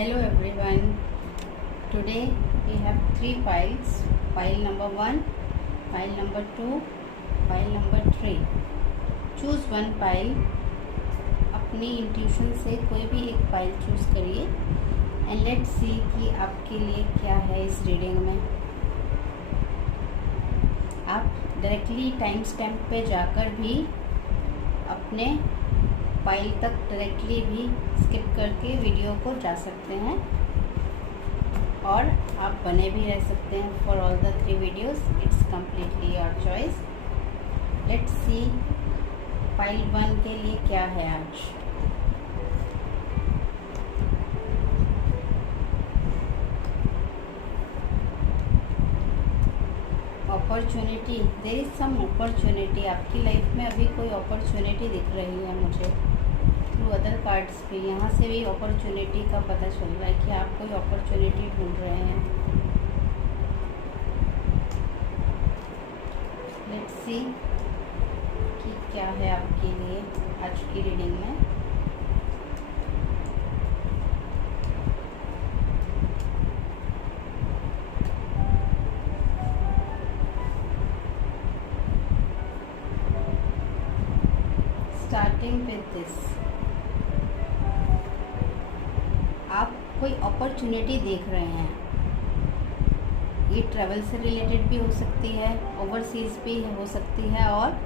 Hello everyone. Today we have 3 files. File number 1, file number 2, file number 3. Choose one file. अपनी intuition से कोई भी एक file choose करिए एंड लेट्स सी कि आपके लिए क्या है इस रीडिंग में। आप डायरेक्टली टाइम स्टैम्प पे जाकर भी अपने फाइल तक डायरेक्टली भी स्किप करके वीडियो को जा सकते हैं और आप बने भी रह सकते हैं for all the 3 videos. It's completely your choice. Let's see file 1 के लिए क्या है आज। Opportunity, there is some opportunity. आपकी लाइफ में अभी कोई अपॉर्चुनिटी दिख रही है मुझे थ्रू अदर कार्ड्स भी। यहाँ से भी अपॉर्चुनिटी का पता चल रहा है कि आप कोई अपॉर्चुनिटी ढूंढ रहे हैं। लेट्स सी कि क्या है आपके लिए आज की रीडिंग में। स्टार्टिंग विद दिस, आप कोई अपॉर्चुनिटी देख रहे हैं। ये ट्रैवल से रिलेटेड भी हो सकती है, ओवरसीज भी हो सकती है और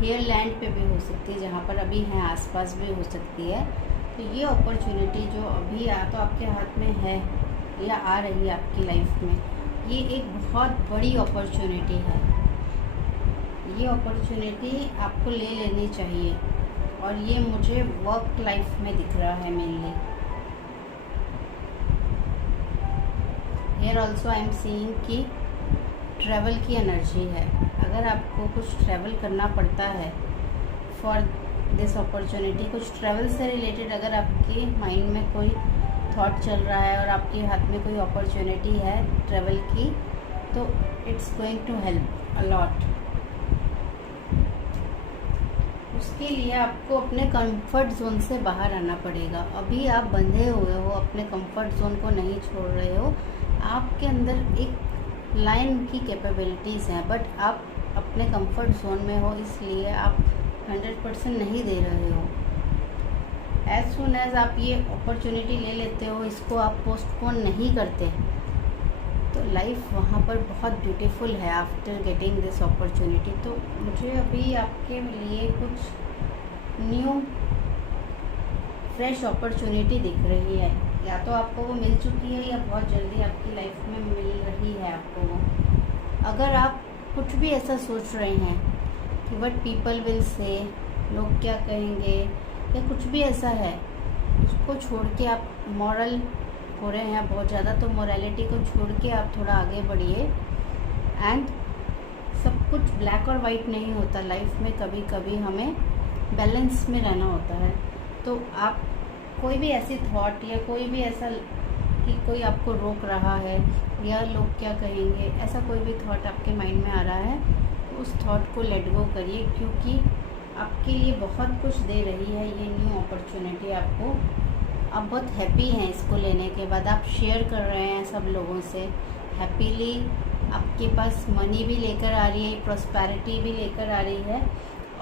हियर लैंड पे भी हो सकती है, जहाँ पर अभी हैं आसपास भी हो सकती है। तो ये अपॉर्चुनिटी जो अभी या तो आपके हाथ में है या आ रही है आपकी लाइफ में, ये एक बहुत बड़ी अपॉर्चुनिटी है। ये अपॉर्चुनिटी आपको ले लेनी चाहिए और ये मुझे वर्क लाइफ में दिख रहा है mainly. Here also I am seeing कि ट्रैवल की एनर्जी है। अगर आपको कुछ ट्रैवल करना पड़ता है फॉर दिस अपॉर्चुनिटी, कुछ ट्रैवल से रिलेटेड अगर आपके माइंड में कोई थॉट चल रहा है और आपके हाथ में कोई अपॉर्चुनिटी है ट्रैवल की, तो it's going to help a lot. उसके लिए आपको अपने कंफर्ट जोन से बाहर आना पड़ेगा। अभी आप बंधे हुए हो, अपने कंफर्ट जोन को नहीं छोड़ रहे हो। आपके अंदर एक लाइन की कैपेबिलिटीज़ हैं, बट आप अपने कंफर्ट जोन में हो, इसलिए आप 100% नहीं दे रहे हो। एज सुन एज आप ये अपॉर्चुनिटी ले लेते हो, इसको आप पोस्टपोन नहीं करते, तो लाइफ वहाँ पर बहुत ब्यूटीफुल है आफ्टर गेटिंग दिस अपॉर्चुनिटी। तो मुझे अभी आपके लिए कुछ न्यू फ्रेश अपॉर्चुनिटी दिख रही है। या तो आपको वो मिल चुकी है या बहुत जल्दी आपकी लाइफ में मिल रही है आपको वो। अगर आप कुछ भी ऐसा सोच रहे हैं कि व्हाट पीपल विल से, लोग क्या कहेंगे या कुछ भी ऐसा है, उसको छोड़ के आप मॉरल हो रहे हैं बहुत ज़्यादा, तो मोरालिटी को छोड़ के आप थोड़ा आगे बढ़िए। एंड सब कुछ ब्लैक और वाइट नहीं होता लाइफ में, कभी कभी हमें बैलेंस में रहना होता है। तो आप कोई भी ऐसी थॉट या कोई भी ऐसा कि कोई आपको रोक रहा है या लोग क्या कहेंगे, ऐसा कोई भी थॉट आपके माइंड में आ रहा है, तो उस थॉट को लेट गो करिए, क्योंकि आपके लिए बहुत कुछ दे रही है ये न्यू अपॉर्चुनिटी आपको। आप बहुत हैप्पी हैं इसको लेने के बाद। आप शेयर कर रहे हैं सब लोगों से हैप्पीली। आपके पास मनी भी लेकर आ रही है, प्रॉस्पेरिटी भी लेकर आ रही है।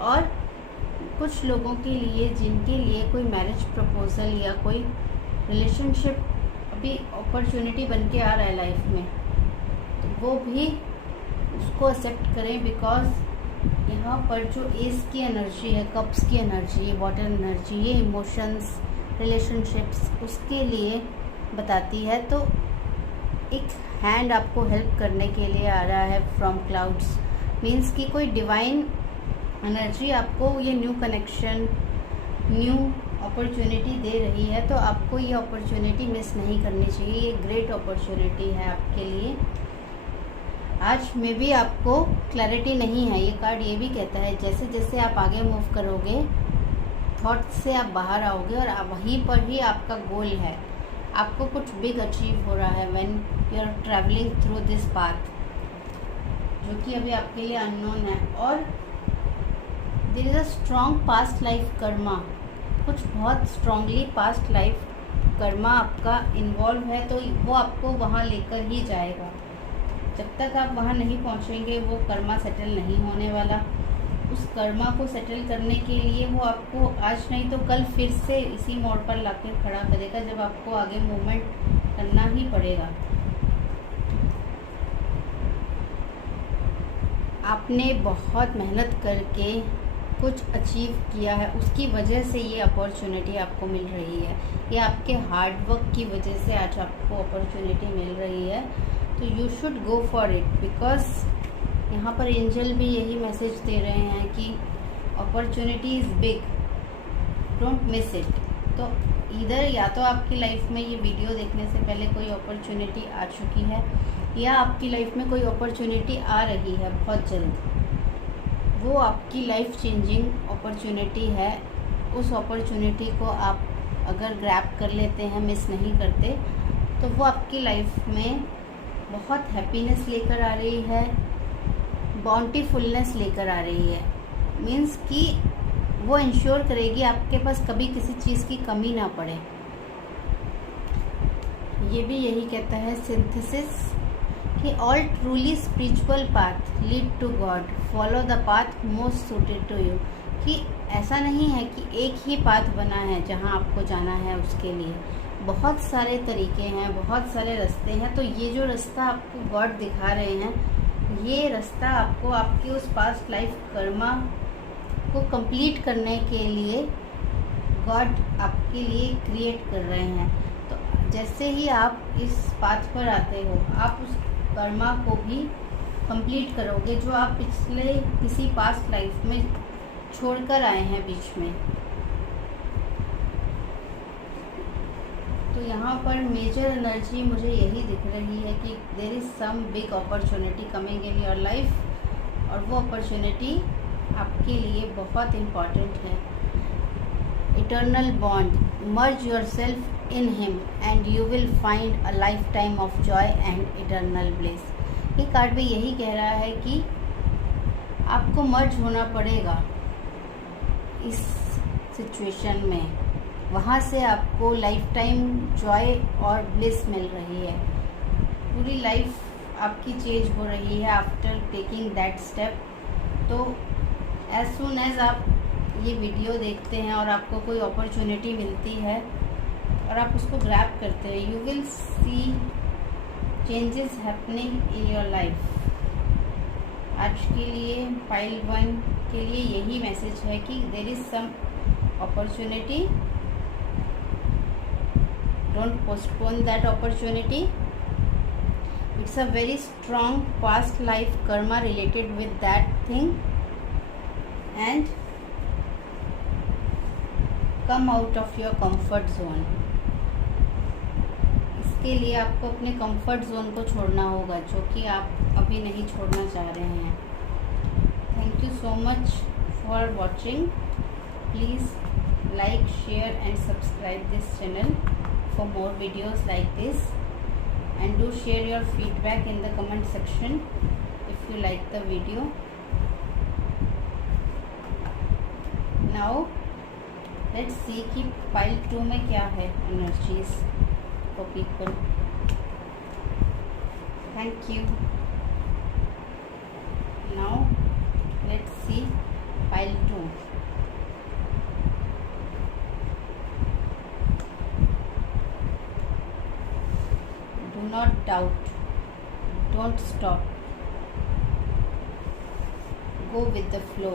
और कुछ लोगों के लिए जिनके लिए कोई मैरिज प्रपोजल या कोई रिलेशनशिप अभी अपॉर्चुनिटी बन के आ रहा है लाइफ में, तो वो भी उसको एक्सेप्ट करें, बिकॉज यहाँ पर जो एस की एनर्जी है, कप्स की एनर्जी, वाटर एनर्जी, ये इमोशंस, रिलेशनशिप्स उसके लिए बताती है। तो एक हैंड आपको हेल्प करने के लिए आ रहा है फ्रॉम क्लाउड्स, मीन्स कि कोई डिवाइन एनर्जी आपको ये न्यू कनेक्शन, न्यू अपॉर्चुनिटी दे रही है। तो आपको ये अपॉर्चुनिटी मिस नहीं करनी चाहिए। ये ग्रेट अपॉर्चुनिटी है आपके लिए। आज में भी आपको क्लैरिटी नहीं है। ये कार्ड ये भी कहता है जैसे जैसे आप आगे मूव करोगे, थॉट से आप बाहर आओगे और वहीं पर ही आपका गोल है। आपको कुछ बिग अचीव हो रहा है when you are travelling through this path, जो कि अभी आपके लिए अननोन है। और there is a strong past life karma, कुछ बहुत स्ट्रांगली पास्ट लाइफ कर्मा आपका इन्वॉल्व है तो वो आपको वहाँ लेकर ही जाएगा। जब तक आप वहाँ नहीं पहुँचेंगे वो कर्मा सेटल नहीं होने वाला। उस कर्मा को सेटल करने के लिए वो आपको आज नहीं तो कल फिर से इसी मोड़ पर लाकर खड़ा करेगा, जब आपको आगे मूवमेंट करना ही पड़ेगा। आपने बहुत मेहनत करके कुछ अचीव किया है, उसकी वजह से ये अपॉर्चुनिटी आपको मिल रही है। ये आपके हार्ड वर्क की वजह से आज आपको अपॉर्चुनिटी मिल रही है। तो you should go for it, because यहाँ पर एंजल भी यही मैसेज दे रहे हैं कि opportunity is big, don't miss it. तो इधर या तो आपकी लाइफ में ये वीडियो देखने से पहले कोई अपॉर्चुनिटी आ चुकी है, या आपकी लाइफ में कोई अपॉर्चुनिटी आ रही है बहुत जल्द। वो आपकी लाइफ चेंजिंग अपॉर्चुनिटी है। उस अपॉर्चुनिटी को आप अगर ग्रैब कर लेते हैं, मिस नहीं करते, तो वो आपकी लाइफ में बहुत हैप्पीनेस लेकर आ रही है, बाउंटीफुलनेस लेकर आ रही है। मीन्स कि वो इंश्योर करेगी आपके पास कभी किसी चीज़ की कमी ना पड़े। ये भी यही कहता है सिंथेसिस कि all truly spiritual path lead to God, follow the path most suited to you. कि ऐसा नहीं है कि एक ही पाथ बना है जहाँ आपको जाना है, उसके लिए बहुत सारे तरीके हैं, बहुत सारे रास्ते हैं। तो ये जो रास्ता आपको गॉड दिखा रहे हैं, ये रास्ता आपको आपकी उस पास्ट लाइफ कर्मा को कंप्लीट करने के लिए गॉड आपके लिए क्रिएट कर रहे हैं। तो जैसे ही आप इस पाथ पर आते हो, आप उस कर्मा को भी कंप्लीट करोगे जो आप पिछले किसी पास्ट लाइफ में छोड़कर आए हैं बीच में। तो यहाँ पर मेजर एनर्जी मुझे यही दिख रही है कि there is some big opportunity coming in your life, और वो अपॉर्चुनिटी आपके लिए बहुत इम्पॉर्टेंट है। Eternal bond, merge yourself in him and you will find a life time of joy and eternal bliss. ये कार्ड भी यही कह रहा है कि आपको मर्ज होना पड़ेगा इस सिचुएशन में, वहाँ से आपको लाइफ टाइम जॉय और ब्लिस मिल रही है। पूरी लाइफ आपकी चेंज हो रही है आफ्टर टेकिंग दैट स्टेप। तो एज सून एज आप ये वीडियो देखते हैं और आपको कोई अपॉर्चुनिटी मिलती है और आप उसको ग्रैब करते हैं, you will see changes happening in your life. आज के लिए पाइल 1 के लिए यही मैसेज है कि there is some opportunity, don't postpone that opportunity. It's a very strong past life karma related with that thing, and come out of your comfort zone. इसके लिए आपको अपने कंफर्ट जोन को छोड़ना होगा, जो कि आप अभी नहीं छोड़ना चाह रहे हैं। Thank you so much for watching. Please like, share and subscribe this channel for more videos like this, and do share your feedback in the comment section if you like the video. Now let's see कि pile 2 में क्या है energies for people. Thank you. Now let's see pile 2. Do not doubt, don't stop, go with the flow.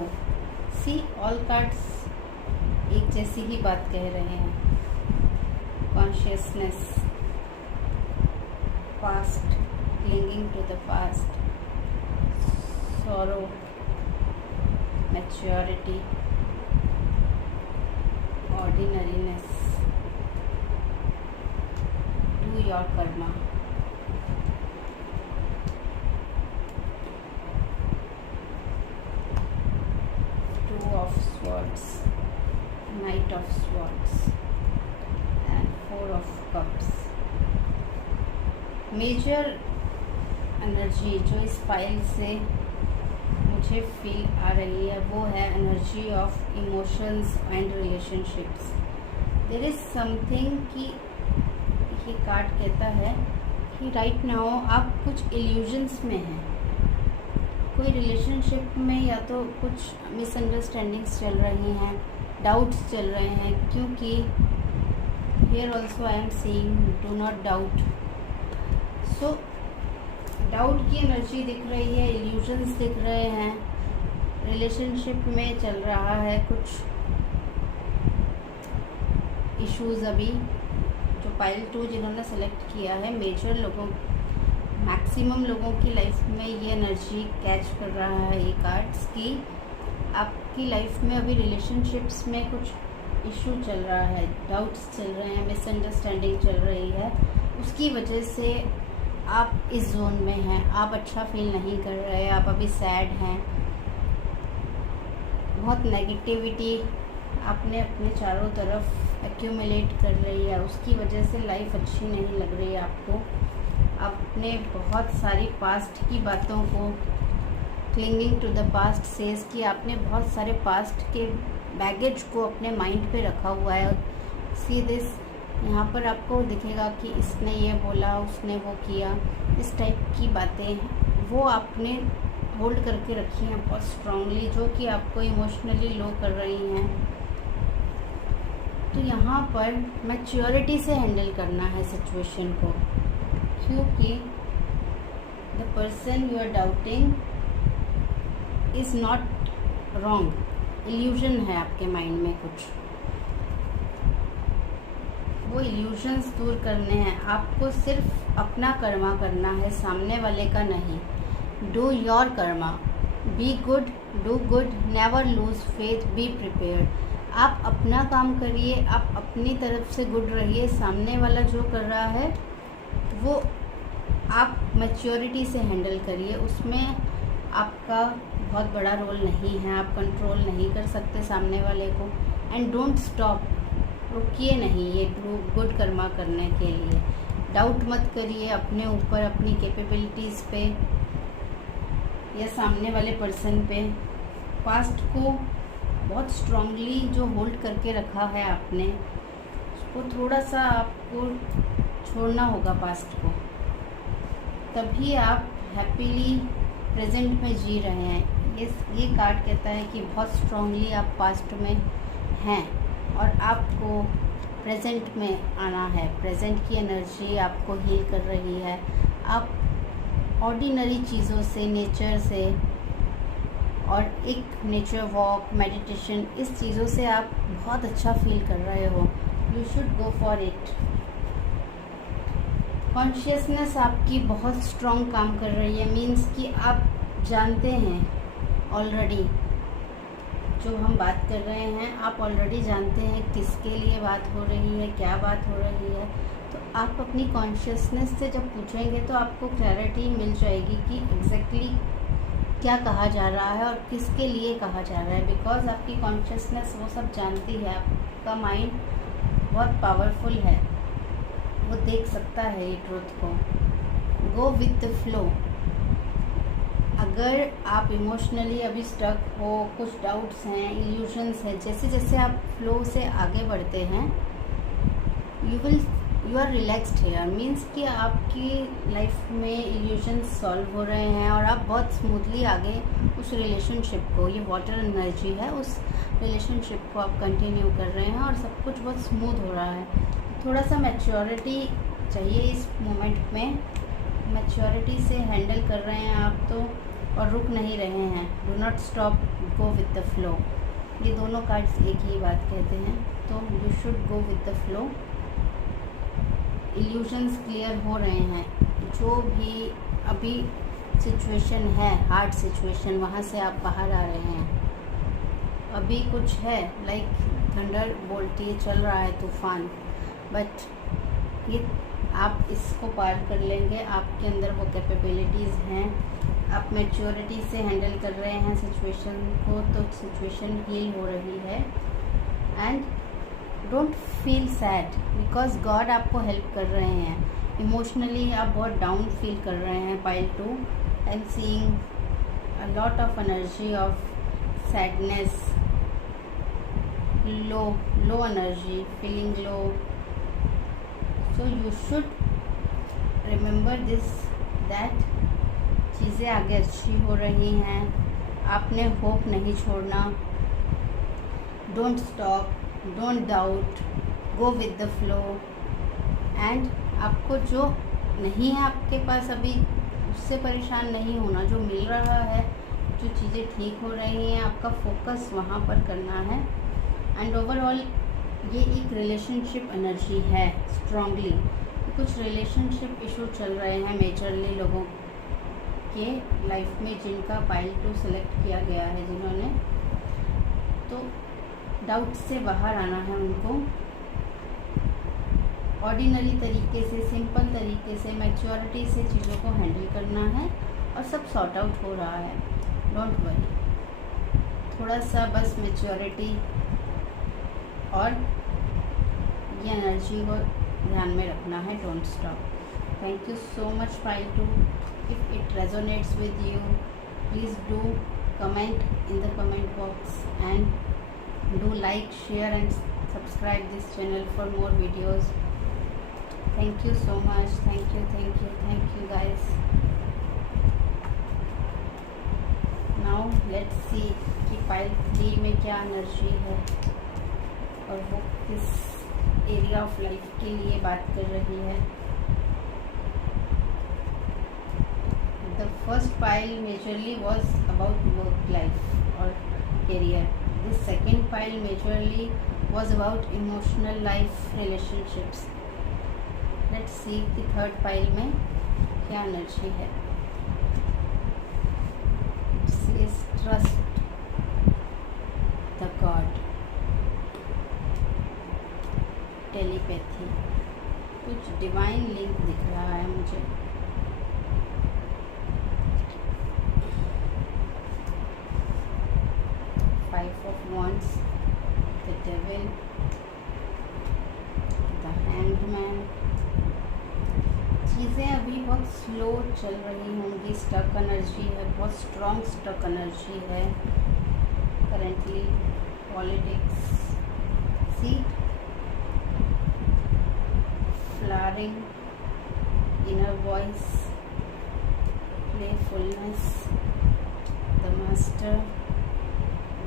See, all cards एक जैसी ही बात कह रहे हैं। Consciousness, past, clinging to the past, sorrow, maturity, ordinariness. Do your karma. Of Swords, Knight of Swords and 4 of Cups. Major energy जो इस file से मुझे फील आ रही है वो है energy of emotions and relationships. There is something कि ये कार्ड कहता है कि राइट नाउ आप कुछ इल्यूजन्स में हैं, कोई रिलेशनशिप में या तो कुछ मिसअंडरस्टैंडिंग्स चल रही हैं, डाउट्स चल रहे हैं, क्योंकि here also I am seeing do not doubt. So doubt की एनर्जी दिख रही है, इल्यूजन्स दिख रहे हैं, रिलेशनशिप में चल रहा है कुछ इश्यूज अभी। जो पाइल 2 जिन्होंने सेलेक्ट किया है, मेजर लोगों, मैक्सिमम लोगों की लाइफ में ये एनर्जी कैच कर रहा है ये कार्ड्स की आपकी लाइफ में अभी रिलेशनशिप्स में कुछ इशू चल रहा है, डाउट्स चल रहे हैं, मिसअंडरस्टैंडिंग चल रही है, उसकी वजह से आप इस जोन में हैं, आप अच्छा फील नहीं कर रहे, आप अभी सैड हैं, बहुत नेगेटिविटी आपने अपने चारों तरफ एक्यूमुलेट कर रही है, उसकी वजह से लाइफ अच्छी नहीं लग रही है आपको। आपने बहुत सारी पास्ट की बातों को, clinging to the past says कि आपने बहुत सारे पास्ट के बैगेज को अपने माइंड पे रखा हुआ है। सी दिस, यहाँ पर आपको दिखेगा कि इसने ये बोला, उसने वो किया, इस टाइप की बातें वो आपने होल्ड करके रखी हैं बहुत स्ट्रांगली, जो कि आपको इमोशनली लो कर रही हैं। तो यहाँ पर मैच्योरिटी से हैंडल करना है सिचुएशन को, क्योंकि the person you are doubting is not wrong, illusion है आपके माइंड में कुछ, वो इल्यूजन्स दूर करने हैं। आपको सिर्फ अपना कर्मा करना है, सामने वाले का नहीं। Do your Karma, be good, do good, never lose faith, be prepared. आप अपना काम करिए, आप अपनी तरफ से गुड रहिए, सामने वाला जो कर रहा है वो आप मैच्योरिटी से हैंडल करिए, उसमें आपका बहुत बड़ा रोल नहीं है, आप कंट्रोल नहीं कर सकते सामने वाले को। एंड डोंट स्टॉप, रुकिए नहीं ये गुड कर्मा करने के लिए। डाउट मत करिए अपने ऊपर, अपनी कैपेबिलिटीज़ पे या सामने वाले पर्सन पे। पास्ट को बहुत स्ट्रांगली जो होल्ड करके रखा है आपने, उसको थोड़ा सा आपको छोड़ना होगा पास्ट को, तभी आप हैप्पीली प्रेजेंट में जी रहे हैं। ये कार्ड कहता है कि बहुत स्ट्रांगली आप पास्ट में हैं और आपको प्रेजेंट में आना है। प्रेजेंट की एनर्जी आपको हील कर रही है। आप ऑर्डिनरी चीज़ों से, नेचर से, और एक नेचर वॉक, मेडिटेशन, इस चीज़ों से आप बहुत अच्छा फील कर रहे हो। You should go for it. Consciousness आपकी बहुत स्ट्रॉन्ग काम कर रही है, मीन्स कि आप जानते हैं ऑलरेडी जो हम बात कर रहे हैं, आप ऑलरेडी जानते हैं किसके लिए बात हो रही है, क्या बात हो रही है। तो आप अपनी कॉन्शियसनेस से जब पूछेंगे तो आपको क्लैरिटी मिल जाएगी कि एग्जैक्टली क्या कहा जा रहा है और किसके लिए कहा जा रहा है, बिकॉज आपकी कॉन्शियसनेस वो सब जानती है। आपका माइंड बहुत पावरफुल है, वो देख सकता है ये ट्रूथ को। Go with the flow. अगर आप इमोशनली अभी स्टक हो, कुछ डाउट्स हैं, इल्यूजन्स हैं, जैसे जैसे आप फ्लो से आगे बढ़ते हैं you are relaxed here, means कि आपकी लाइफ में इल्यूजन्स सॉल्व हो रहे हैं और आप बहुत स्मूथली आगे उस रिलेशनशिप को, ये वाटर एनर्जी है, उस रिलेशनशिप को आप कंटिन्यू कर रहे हैं और सब कुछ बहुत स्मूथ हो रहा है। थोड़ा सा मैच्योरिटी चाहिए इस मोमेंट में, मैच्योरिटी से हैंडल कर रहे हैं आप तो, और रुक नहीं रहे हैं। Do not stop, go with the flow. ये दोनों कार्ड्स एक ही बात कहते हैं, तो you should go with the flow. Illusions clear हो रहे हैं, जो भी अभी सिचुएशन है, हार्ड सिचुएशन, वहाँ से आप बाहर आ रहे हैं। अभी कुछ है लाइक थंडर बोल्ट, ये चल रहा है तूफान, बट ये आप इसको पार कर लेंगे। आपके अंदर वो कैपेबिलिटीज़ हैं, आप मैच्योरिटी से हैंडल कर रहे हैं सिचुएशन को, तो सिचुएशन हील हो रही है। And don't feel sad, because God आपको हेल्प कर रहे हैं। इमोशनली आप बहुत डाउन फील कर रहे हैं। Pile 2, I am seeing a lot of energy of sadness, low energy, feeling low. So you should remember this that चीज़ें आगे अच्छी हो रही हैं, आपने होप नहीं छोड़ना। Don't stop, don't doubt, go with the flow. And आपको जो नहीं है आपके पास अभी, उससे परेशान नहीं होना। जो मिल रहा है, जो चीज़ें ठीक हो रही हैं, आपका फोकस वहाँ पर करना है। एंड ओवरऑल ये एक रिलेशनशिप एनर्जी है स्ट्रांगली। कुछ रिलेशनशिप इशू चल रहे हैं मेजरली लोगों के लाइफ में, जिनका पाइल 2 सेलेक्ट किया गया है, जिन्होंने, तो डाउट से बाहर आना है उनको। ऑर्डिनरी तरीके से, सिंपल तरीके से, मैच्योरिटी से चीज़ों को हैंडल करना है और सब सॉर्ट आउट हो रहा है। डोंट वरी, थोड़ा सा बस मैच्योरिटी और ये एनर्जी को ध्यान में रखना है। Don't stop. Thank you so much pile 2। If it resonates with you, please do comment in the comment box and do like, share and subscribe this channel for more videos. Thank you so much. Thank you guys. Now let's see कि pile 3 में क्या energy है और वो किस area of life के लिए बात कर रही है। The first pile majorly was about work life or career. The second pile majorly was about emotional life, relationships. Let's see कि third pile में क्या एनर्जी है। It says trust the God, telepathy, कुछ डिवाइन लिंक दिख रहा है मुझे। Five of Wands, the Devil, the Hanged Man। चीज़ें अभी बहुत स्लो चल रही होंगी, स्टक एनर्जी है, बहुत स्ट्रॉन्ग स्टक एनर्जी है currently. Politics, see, flowering, inner voice, playfulness, the master,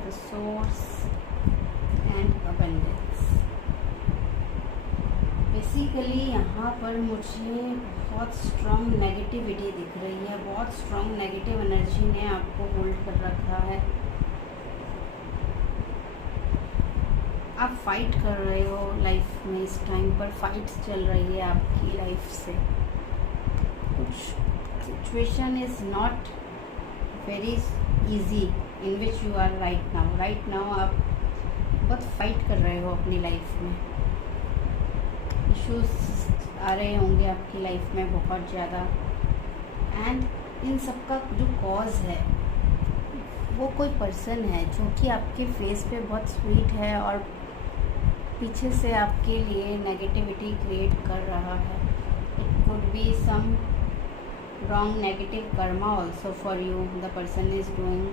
the source and abundance. Basically यहाँ पर मुझे बहुत स्ट्रॉन्ग नेगेटिविटी दिख रही है, बहुत स्ट्रॉन्ग नेगेटिव एनर्जी ने आपको होल्ड कर रखा है। आप फाइट कर रहे हो लाइफ में, इस टाइम पर फाइट्स चल रही है आपकी लाइफ से। कुछ situation is not very easy in which you are right now आप बहुत फाइट कर रहे हो अपनी लाइफ में। इश्यूज आ रहे होंगे आपकी लाइफ में बहुत ज़्यादा, एंड इन सब का जो कॉज है वो कोई पर्सन है जो कि आपके फेस पे बहुत स्वीट है और पीछे से आपके लिए नेगेटिविटी क्रिएट कर रहा है। It could be some wrong negative karma also for you. The person is doing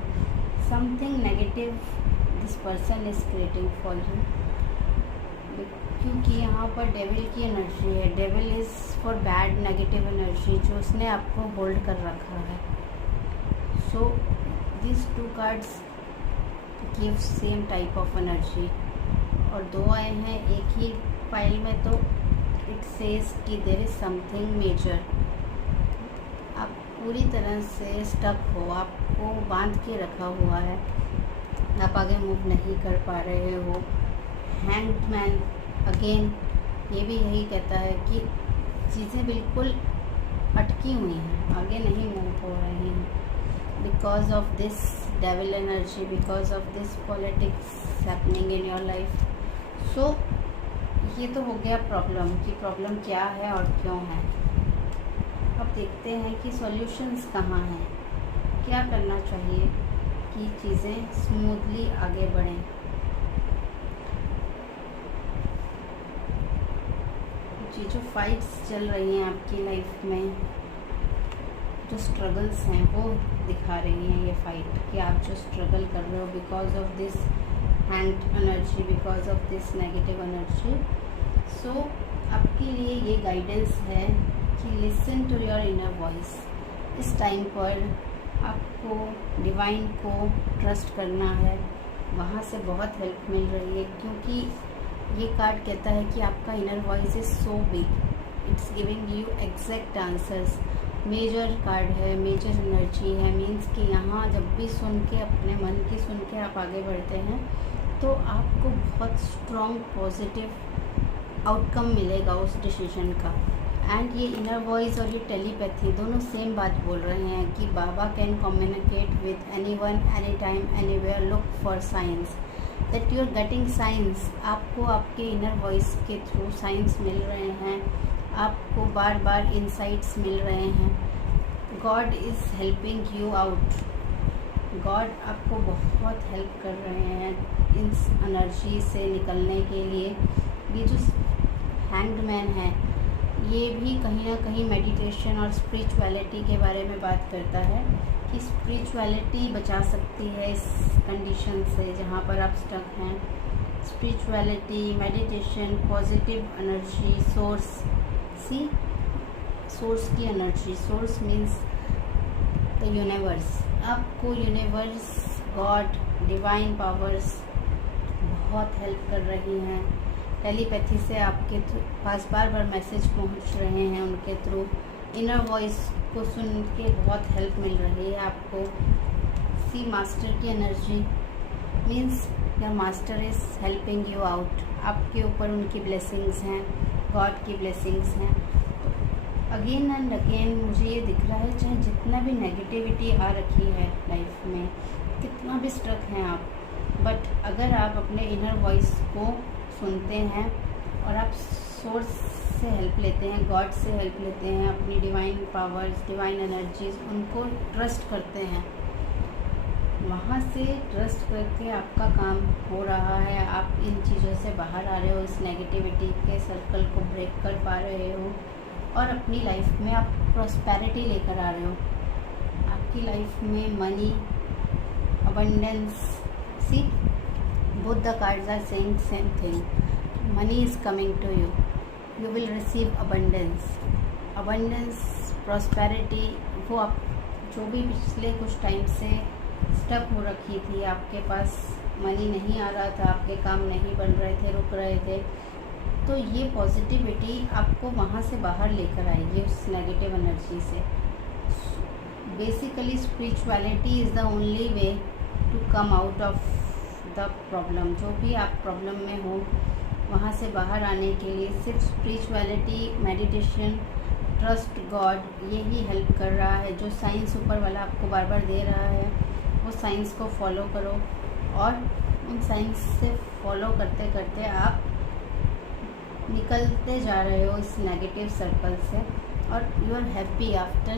something negative, this person is creating for you, क्योंकि यहाँ पर डेविल की एनर्जी है। Devil is for bad negative energy जो उसने आपको होल्ड कर रखा है। So this 2 cards give same type of energy, और 2 आए हैं एक ही फाइल में, तो इट सेज कि देयर इज़ समथिंग मेजर। आप पूरी तरह से स्टक हो, आपको बांध के रखा हुआ है, आप आगे मूव नहीं कर पा रहे हो। हैंग्ड मैन अगेन ये भी यही कहता है कि चीज़ें बिल्कुल अटकी हुई हैं, आगे नहीं मूव हो रही हैं because of this devil energy, because of this politics happening in your life. So ये तो हो गया प्रॉब्लम कि प्रॉब्लम क्या है और क्यों है। अब देखते हैं कि सॉल्यूशंस कहाँ हैं, क्या करना चाहिए कि चीज़ें स्मूथली आगे बढ़ें। ये जो फाइट्स चल रही हैं आपकी लाइफ में, जो स्ट्रगल्स हैं वो दिखा रही हैं ये फाइट, कि आप जो स्ट्रगल कर रहे हो because of this hanged energy, because of this negative energy. So आपके लिए ये गाइडेंस है कि listen to your inner voice. इस टाइम पर आपको डिवाइन को ट्रस्ट करना है, वहाँ से बहुत हेल्प मिल रही है, क्योंकि ये कार्ड कहता है कि आपका inner voice is so big, it's giving you exact answers. Major card है, मेजर एनर्जी है, मीन्स कि यहाँ जब भी सुन के, अपने मन की सुन के आप आगे बढ़ते हैं तो आपको बहुत स्ट्रॉन्ग पॉजिटिव आउटकम मिलेगा उस डिसीजन का। एंड ये इनर वॉइस और ये टेलीपैथी दोनों सेम बात बोल रहे हैं कि बाबा can communicate with anyone, any time, anywhere, look for science, that you are getting science. आपको आपके इनर वॉइस के थ्रू साइंस मिल रहे हैं, आपको बार बार इंसाइट्स मिल रहे हैं। God is helping you out, God आपको बहुत हेल्प कर रहे हैं इन एनर्जी से निकलने के लिए। ये जो हैंग्ड मैन है ये भी कहीं ना कहीं मेडिटेशन और स्पिरिचुअलिटी के बारे में बात करता है कि स्पिरिचुअलिटी बचा सकती है इस कंडीशन से जहाँ पर आप स्टक हैं। Spirituality, meditation, positive energy, source की energy, source means the universe. आपको यूनिवर्स, गॉड, डिवाइन पावर्स बहुत हेल्प कर रही हैं। टेलीपैथी से आपके पास बार बार मैसेज पहुंच रहे हैं उनके थ्रू। इनर वॉइस को सुन के बहुत हेल्प मिल रही है आपको। सी मास्टर की energy means your master is helping you out. आपके ऊपर उनकी ब्लेसिंग्स हैं, गॉड की ब्लेसिंग्स हैं। तो अगेन एंड अगेन मुझे ये दिख रहा है, चाहे जितना भी नेगेटिविटी आ रखी है लाइफ में, कितना भी स्ट्रक हैं आप, बट अगर आप अपने इनर वॉइस को सुनते हैं और आप सोर्स से हेल्प लेते हैं, गॉड से हेल्प लेते हैं, अपनी डिवाइन पावर्स, डिवाइन एनर्जीज, उनको ट्रस्ट करते हैं, वहाँ से ट्रस्ट करके आपका काम हो रहा है। आप इन चीज़ों से बाहर आ रहे हो, इस नेगेटिविटी के सर्कल को ब्रेक कर पा रहे हो और अपनी लाइफ में आप प्रॉस्पेरिटी लेकर आ रहे हो। आपकी लाइफ में money, abundance, see both the cards are saying same thing. Money is coming to you. You will receive abundance, prosperity। वो आप जो भी पिछले कुछ टाइम से स्टक हो रखी थी, आपके पास मनी नहीं आ रहा था, आपके काम नहीं बन रहे थे, रुक रहे थे, तो ये पॉजिटिविटी आपको वहाँ से बाहर लेकर आएगी उस नेगेटिव एनर्जी से। Basically spirituality is the only way to come out of the problem. जो भी आप प्रॉब्लम में हो वहाँ से बाहर आने के लिए सिर्फ स्पिरिचुअलिटी, मेडिटेशन, ट्रस्ट गॉड यही हेल्प कर रहा है। जो साइंस ऊपर वाला आपको बार बार दे रहा है वो साइंस को फॉलो करो और उन साइंस से फॉलो करते करते आप निकलते जा रहे हो इस नेगेटिव सर्कल से और you are happy after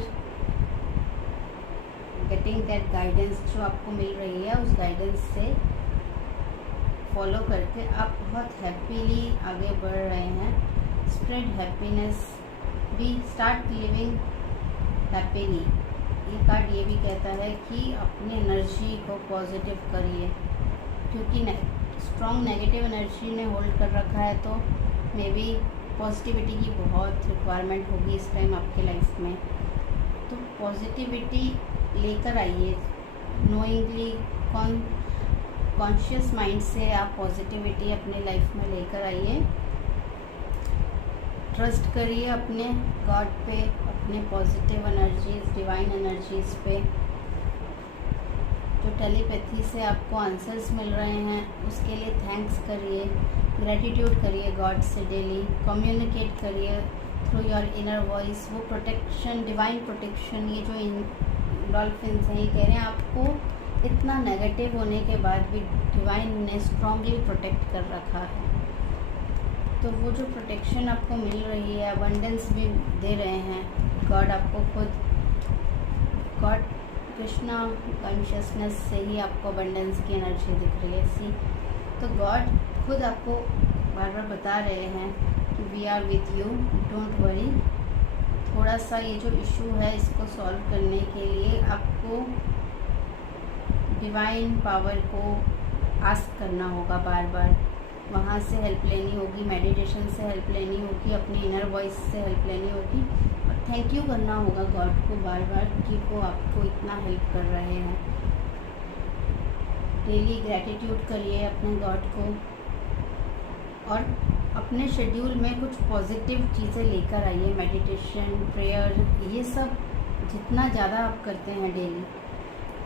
getting that guidance. जो आपको मिल रही है उस गाइडेंस से फॉलो करके आप बहुत हैप्पीली आगे बढ़ रहे हैं। Spread happiness, be start living happily. ये कार्ड ये भी कहता है कि अपनी एनर्जी को पॉजिटिव करिए, क्योंकि स्ट्रॉन्ग नेगेटिव एनर्जी ने होल्ड कर रखा है, तो मे बी पॉजिटिविटी की बहुत रिक्वायरमेंट होगी इस टाइम आपके लाइफ में। तो पॉजिटिविटी लेकर आइए, नोइंगली कॉन्शियस माइंड से आप पॉजिटिविटी अपने लाइफ में लेकर आइए। ट्रस्ट करिए अपने गॉड पे, अपने पॉजिटिव एनर्जीज, डिवाइन एनर्जीज पे। जो टेलीपैथी से आपको आंसर्स मिल रहे हैं उसके लिए थैंक्स करिए, ग्रेटिट्यूड करिए गॉड से डेली, कम्युनिकेट करिए थ्रू योर इनर वॉइस। वो प्रोटेक्शन, डिवाइन प्रोटेक्शन, ये जो डॉल्फिन्स हैं ये कह रहे हैं आपको इतना नेगेटिव होने के बाद भी डिवाइन ने स्ट्रांगली प्रोटेक्ट कर रखा है। तो वो जो प्रोटेक्शन आपको मिल रही है, अबंडेंस भी दे रहे हैं गॉड आपको खुद। गॉड कृष्णा कॉन्शियसनेस से ही आपको अबंडेंस की एनर्जी दिख रही है। सी तो गॉड खुद आपको बार बार बता रहे हैं कि we are with you, don't worry. थोड़ा सा ये जो इशू है इसको सॉल्व करने के लिए आपको डिवाइन पावर को आस्क करना होगा बार बार वहाँ से हेल्प लेनी होगी, मेडिटेशन से हेल्प लेनी होगी, अपनी इनर वॉइस से हेल्प लेनी होगी, और थैंक यू करना होगा गॉड को बार बार कि वो आपको इतना हेल्प कर रहे हैं। डेली ग्रैटिट्यूड करिए अपने गॉड को, और अपने शेड्यूल में कुछ पॉजिटिव चीज़ें लेकर आइए। मेडिटेशन, प्रेयर, ये सब जितना ज़्यादा आप करते हैं डेली,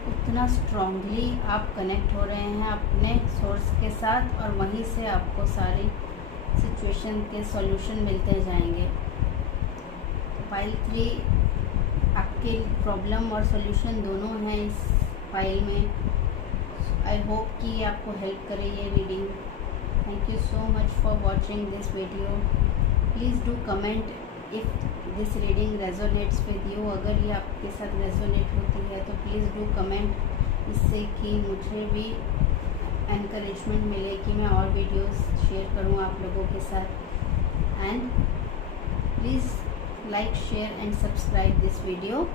उतना स्ट्रांगली आप कनेक्ट हो रहे हैं अपने सोर्स के साथ, और वहीं से आपको सारी सिचुएशन के सॉल्यूशन मिलते जाएंगे। फाइल 3 आपके प्रॉब्लम और सॉल्यूशन दोनों हैं इस फाइल में। आई होप कि आपको हेल्प करे ये reading. Thank you so much for watching this video. Please do comment if this reading resonates with you. अगर ये आपके साथ रेजोनेट होती है तो प्लीज़ डू कमेंट, इससे कि मुझे भी एनकरेजमेंट मिले कि मैं और वीडियोस शेयर करूँ आप लोगों के साथ। And please like, share and subscribe this video.